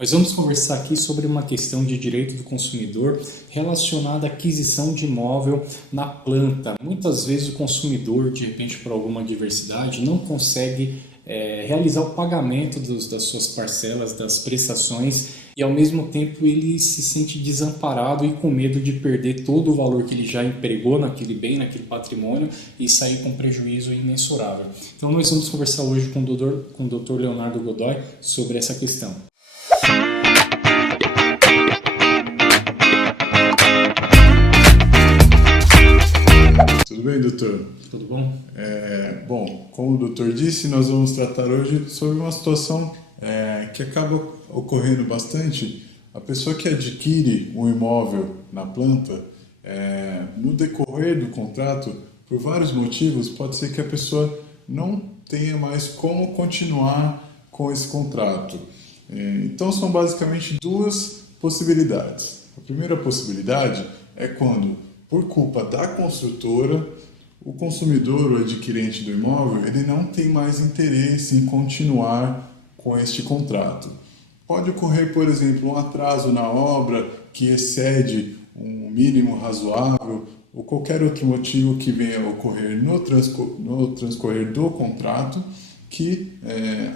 Nós vamos conversar aqui sobre uma questão de direito do consumidor relacionada à aquisição de imóvel na planta. Muitas vezes o consumidor, de repente por alguma adversidade, não consegue realizar o pagamento das suas parcelas, das prestações, e ao mesmo tempo ele se sente desamparado e com medo de perder todo o valor que ele já empregou naquele bem, naquele patrimônio, e sair com prejuízo imensurável. Então nós vamos conversar hoje com o Dr. Leonardo Godoy sobre essa questão. Tudo bem, doutor? Tudo bom? Bom, como o doutor disse, nós vamos tratar hoje sobre uma situação que acaba ocorrendo bastante. A pessoa que adquire um imóvel na planta, no decorrer do contrato, por vários motivos, pode ser que a pessoa não tenha mais como continuar com esse contrato. Então, são basicamente duas possibilidades. A primeira possibilidade é quando, por culpa da construtora, o consumidor, o adquirente do imóvel, ele não tem mais interesse em continuar com este contrato. Pode ocorrer, por exemplo, um atraso na obra que excede um mínimo razoável ou qualquer outro motivo que venha a ocorrer no transcorrer do contrato que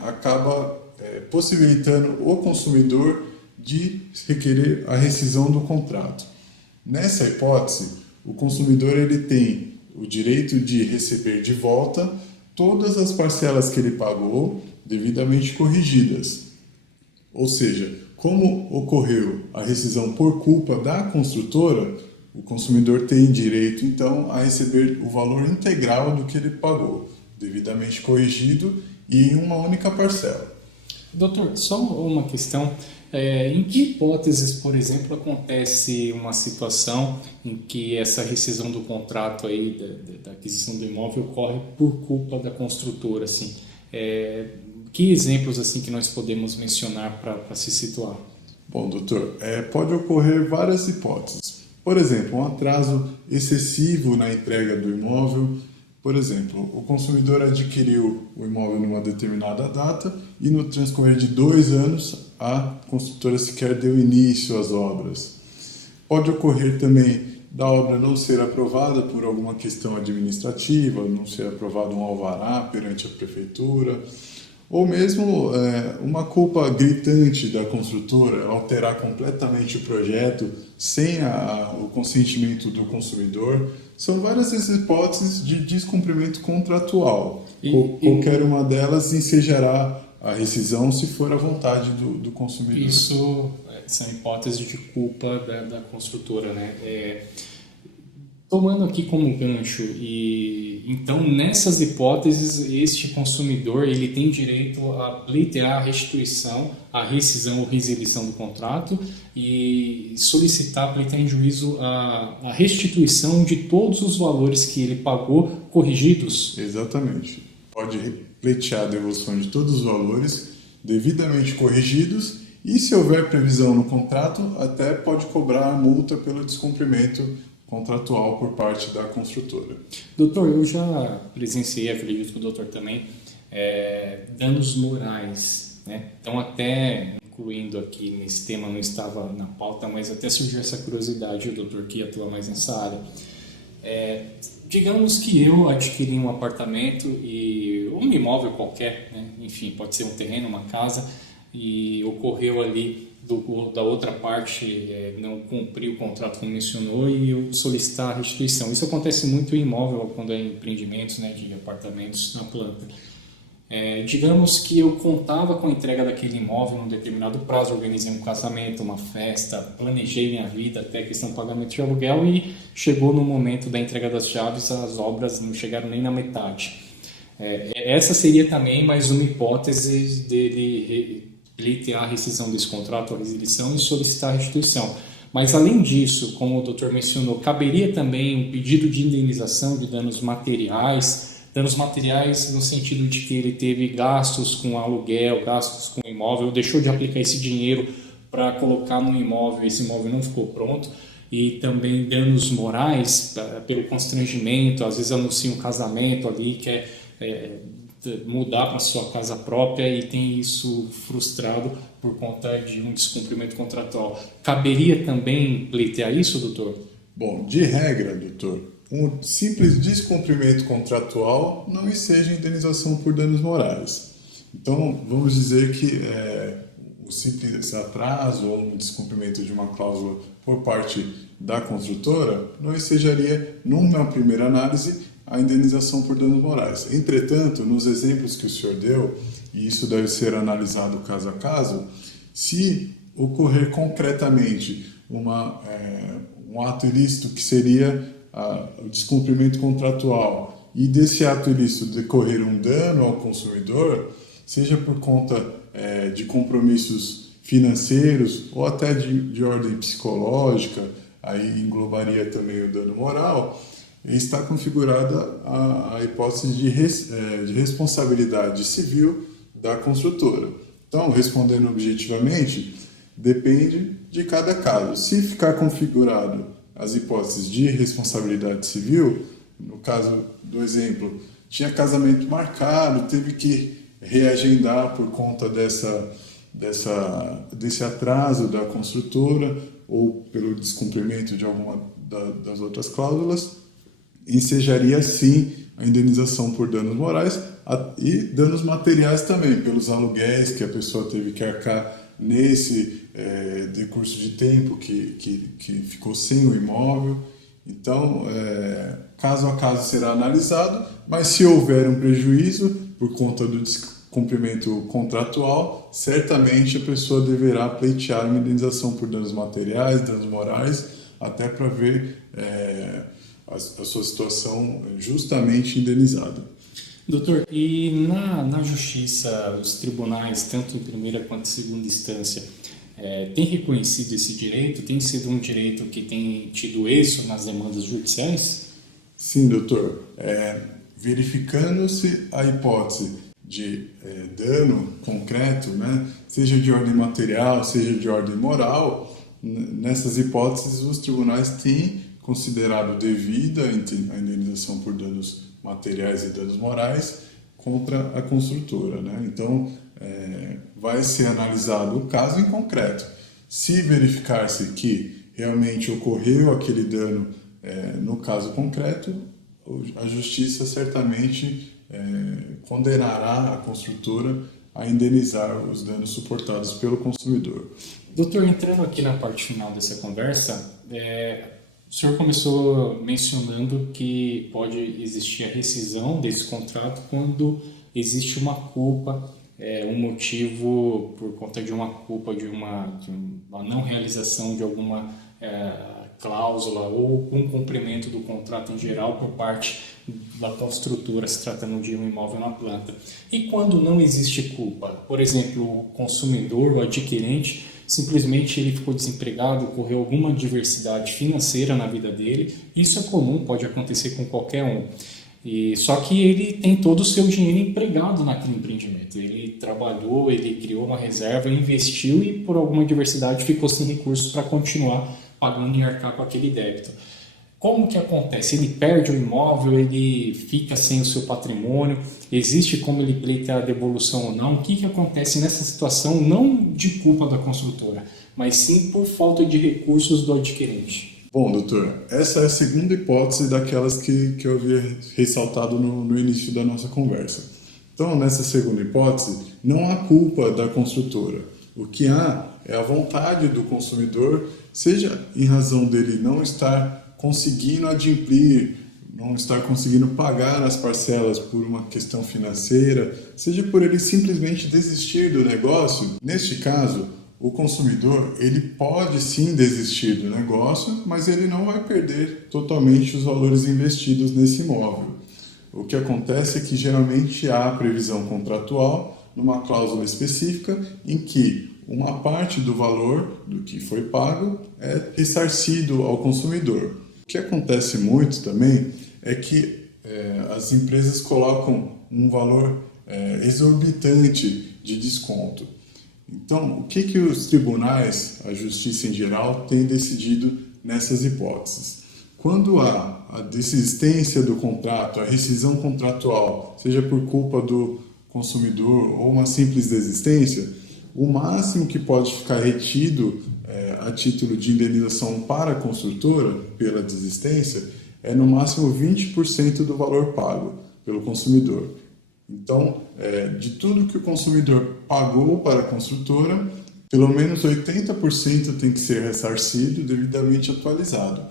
acaba possibilitando o consumidor de requerer a rescisão do contrato. Nessa hipótese, o consumidor ele tem o direito de receber de volta todas as parcelas que ele pagou devidamente corrigidas. Ou seja, como ocorreu a rescisão por culpa da construtora, o consumidor tem direito então a receber o valor integral do que ele pagou, devidamente corrigido e em uma única parcela. Doutor, só uma questão. Em que hipóteses, por exemplo, acontece uma situação em que essa rescisão do contrato aí, da aquisição do imóvel ocorre por culpa da construtora? Assim? Que exemplos assim que nós podemos mencionar para se situar? Bom, doutor, pode ocorrer várias hipóteses. Por exemplo, um atraso excessivo na entrega do imóvel. Por exemplo, o consumidor adquiriu o imóvel numa determinada data e no transcorrer de 2 anos a construtora sequer deu início às obras. Pode ocorrer também da obra não ser aprovada por alguma questão administrativa, não ser aprovado um alvará perante a prefeitura, ou mesmo uma culpa gritante da construtora, alterar completamente o projeto sem o consentimento do consumidor. São várias as hipóteses de descumprimento contratual. Qualquer uma delas ensejará a rescisão se for a vontade do consumidor. Isso são hipóteses de culpa da construtora, né? Tomando aqui como gancho, e então nessas hipóteses este consumidor ele tem direito a pleitear a restituição, a rescisão ou resilição do contrato e solicitar, pleitear em juízo a restituição de todos os valores que ele pagou corrigidos? Exatamente. Pode pleitear a devolução de todos os valores devidamente corrigidos e, se houver previsão no contrato, até pode cobrar a multa pelo descumprimento contratual por parte da construtora. Doutor, eu já presenciei, acredito que o doutor também, danos morais, né? Então, até incluindo aqui nesse tema, não estava na pauta, mas até surgiu essa curiosidade, o doutor que atua mais nessa área. Digamos que eu adquiri um apartamento e um imóvel qualquer, né? Enfim, pode ser um terreno, uma casa, e ocorreu ali da outra parte não cumprir o contrato como mencionou e eu solicitar a restituição. Isso acontece muito em imóvel, quando é empreendimentos, né, de apartamentos na planta. Digamos que eu contava com a entrega daquele imóvel num determinado prazo, organizei um casamento, uma festa, planejei minha vida até a questão do pagamento de aluguel e chegou no momento da entrega das chaves, as obras não chegaram nem na metade. Essa seria também mais uma hipótese dele pleitear a rescisão desse contrato, a resilição e solicitar a restituição. Mas, além disso, como o doutor mencionou, caberia também um pedido de indenização de danos materiais no sentido de que ele teve gastos com aluguel, gastos com imóvel, deixou de aplicar esse dinheiro para colocar no imóvel, esse imóvel não ficou pronto, e também danos morais pelo constrangimento, às vezes anuncia um casamento ali, quer mudar para sua casa própria e tem isso frustrado por conta de um descumprimento contratual. Caberia também pleitear isso, doutor? Bom, de regra, doutor, um simples descumprimento contratual não enseja indenização por danos morais. Então, vamos dizer que o simples atraso ou um descumprimento de uma cláusula por parte da construtora não ensejaria, numa primeira análise, a indenização por danos morais. Entretanto, nos exemplos que o senhor deu, e isso deve ser analisado caso a caso, se ocorrer concretamente um ato ilícito que seria o descumprimento contratual e desse ato ilícito decorrer um dano ao consumidor, seja por conta de compromissos financeiros ou até de ordem psicológica, aí englobaria também o dano moral, está configurada a hipótese de responsabilidade civil da construtora. Então, respondendo objetivamente, depende de cada caso. Se ficar configurado as hipóteses de responsabilidade civil, no caso do exemplo, tinha casamento marcado, teve que reagendar por conta desse atraso da construtora ou pelo descumprimento de alguma das outras cláusulas, ensejaria sim a indenização por danos morais e danos materiais também, pelos aluguéis que a pessoa teve que arcar nesse decurso de tempo que ficou sem o imóvel. Então, caso a caso será analisado, mas se houver um prejuízo por conta do descumprimento contratual, certamente a pessoa deverá pleitear uma indenização por danos materiais, danos morais, até para ver a sua situação justamente indenizada. Doutor, e na justiça, os tribunais, tanto em primeira quanto em segunda instância, têm reconhecido esse direito? Tem sido um direito que tem tido êxito nas demandas judiciais? Sim, doutor. Verificando-se a hipótese de dano concreto, né, seja de ordem material, seja de ordem moral, nessas hipóteses os tribunais têm considerado devida a indenização por danos materiais e danos morais contra a construtora, né? Então, vai ser analisado o caso em concreto. Se verificar-se que realmente ocorreu aquele dano no caso concreto, a justiça certamente condenará a construtora a indenizar os danos suportados pelo consumidor. Doutor, entrando aqui na parte final dessa conversa, o senhor começou mencionando que pode existir a rescisão desse contrato quando existe uma culpa, um motivo por conta de uma culpa, de uma não realização de alguma cláusula ou um cumprimento do contrato em geral por parte da construtora, se tratando de um imóvel na planta. E quando não existe culpa, por exemplo, o consumidor, o adquirente, simplesmente ele ficou desempregado, ocorreu alguma adversidade financeira na vida dele, isso é comum, pode acontecer com qualquer um. Só que ele tem todo o seu dinheiro empregado naquele empreendimento. Ele trabalhou, ele criou uma reserva, investiu e por alguma adversidade ficou sem recursos para continuar pagando e arcar com aquele débito. Como que acontece? Ele perde o imóvel, ele fica sem o seu patrimônio, existe como ele pleitear a devolução ou não? O que acontece nessa situação, não de culpa da construtora, mas sim por falta de recursos do adquirente? Bom, doutor, essa é a segunda hipótese daquelas que eu havia ressaltado no início da nossa conversa. Então, nessa segunda hipótese, não há culpa da construtora. O que há é a vontade do consumidor, seja em razão dele não estar conseguindo adimplir, não estar conseguindo pagar as parcelas por uma questão financeira, seja por ele simplesmente desistir do negócio. Neste caso, o consumidor ele pode sim desistir do negócio, mas ele não vai perder totalmente os valores investidos nesse imóvel. O que acontece é que geralmente há previsão contratual numa cláusula específica em que uma parte do valor do que foi pago é ressarcido ao consumidor. O que acontece muito também é que as empresas colocam um valor exorbitante de desconto. Então, o que os tribunais, a justiça em geral, têm decidido nessas hipóteses? Quando há a desistência do contrato, a rescisão contratual, seja por culpa do consumidor ou uma simples desistência, o máximo que pode ficar retido a título de indenização para a construtora pela desistência é no máximo 20% do valor pago pelo consumidor. Então, de tudo que o consumidor pagou para a construtora, pelo menos 80% tem que ser ressarcido devidamente atualizado.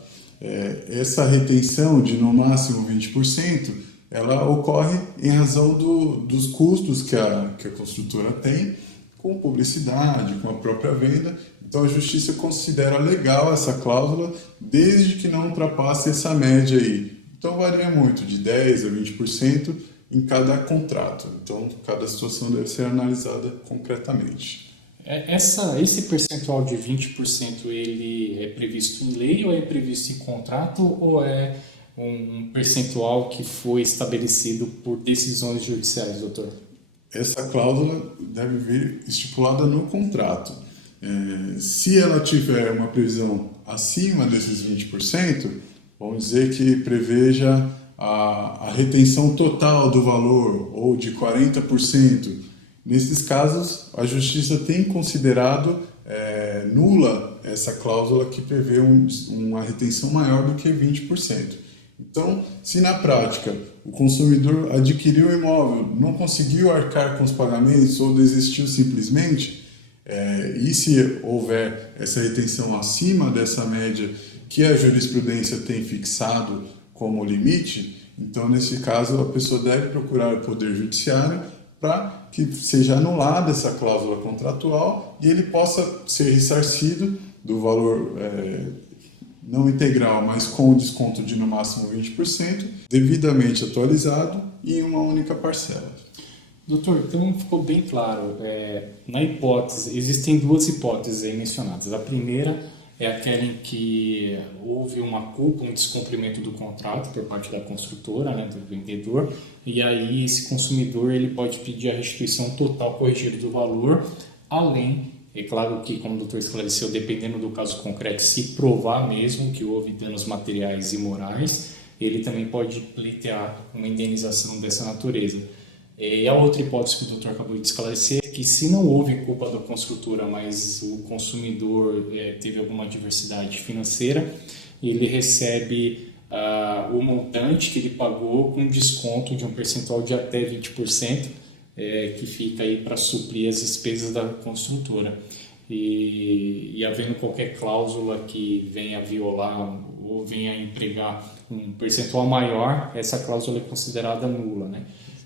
Essa retenção de no máximo 20%, ela ocorre em razão dos custos que a construtora tem com publicidade, com a própria venda. Então a Justiça considera legal essa cláusula desde que não ultrapasse essa média aí. Então varia muito, de 10% a 20% em cada contrato. Então cada situação deve ser analisada concretamente. Esse percentual de 20% ele é previsto em lei ou é previsto em contrato ou é um percentual que foi estabelecido por decisões judiciais, doutor? Essa cláusula deve vir estipulada no contrato. Se ela tiver uma previsão acima desses 20%, vamos dizer que preveja a retenção total do valor ou de 40%. Nesses casos, a Justiça tem considerado nula essa cláusula que prevê uma retenção maior do que 20%. Então, se na prática o consumidor adquiriu o imóvel, não conseguiu arcar com os pagamentos ou desistiu simplesmente, e se houver essa retenção acima dessa média que a jurisprudência tem fixado como limite, então nesse caso a pessoa deve procurar o Poder Judiciário para que seja anulada essa cláusula contratual e ele possa ser ressarcido do valor não integral, mas com desconto de no máximo 20%, devidamente atualizado e em uma única parcela. Doutor, então ficou bem claro, na hipótese, existem duas hipóteses aí mencionadas. A primeira é aquela em que houve uma culpa, um descumprimento do contrato por parte da construtora, né, do vendedor, e aí esse consumidor ele pode pedir a restituição total corrigida do valor, além, é claro que, como o doutor esclareceu, dependendo do caso concreto, se provar mesmo que houve danos materiais e morais, ele também pode pleitear uma indenização dessa natureza. E a outra hipótese que o doutor acabou de esclarecer é que se não houve culpa da construtora, mas o consumidor teve alguma adversidade financeira, ele recebe o montante que ele pagou com desconto de um percentual de até 20%, que fica aí para suprir as despesas da construtora. E havendo qualquer cláusula que venha violar ou venha empregar um percentual maior, essa cláusula é considerada nula, né?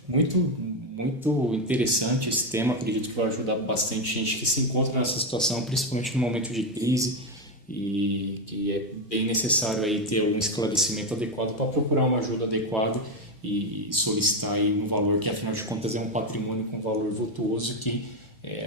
Muito interessante esse tema, acredito que vai ajudar bastante gente que se encontra nessa situação, principalmente no momento de crise, e que é bem necessário aí ter um esclarecimento adequado para procurar uma ajuda adequada e solicitar aí um valor que, afinal de contas, é um patrimônio com valor vultuoso que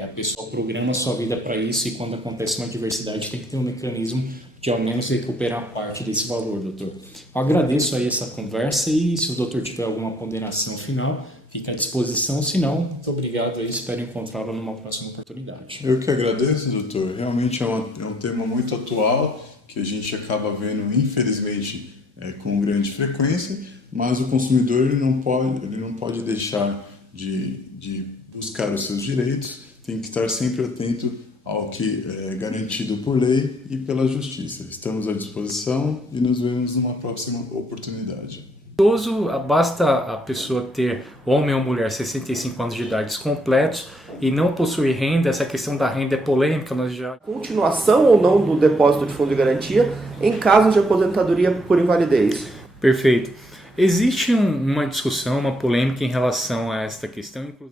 a pessoa programa a sua vida para isso e quando acontece uma adversidade tem que ter um mecanismo de ao menos recuperar parte desse valor, doutor. Eu agradeço aí essa conversa e se o doutor tiver alguma ponderação final, fica à disposição, se não, muito obrigado aí, espero encontrá-lo numa próxima oportunidade. Eu que agradeço, doutor. Realmente é um tema muito atual que a gente acaba vendo, infelizmente, com grande frequência, mas o consumidor ele não pode deixar de buscar os seus direitos, tem que estar sempre atento ao que é garantido por lei e pela justiça. Estamos à disposição e nos vemos numa próxima oportunidade. Idoso, basta a pessoa ter, homem ou mulher, 65 anos de idade completos e não possuir renda. Essa questão da renda é polêmica, nós já... Continuação ou não do depósito de fundo de garantia em caso de aposentadoria por invalidez. Perfeito. Existe uma discussão, uma polêmica em relação a esta questão, inclusive...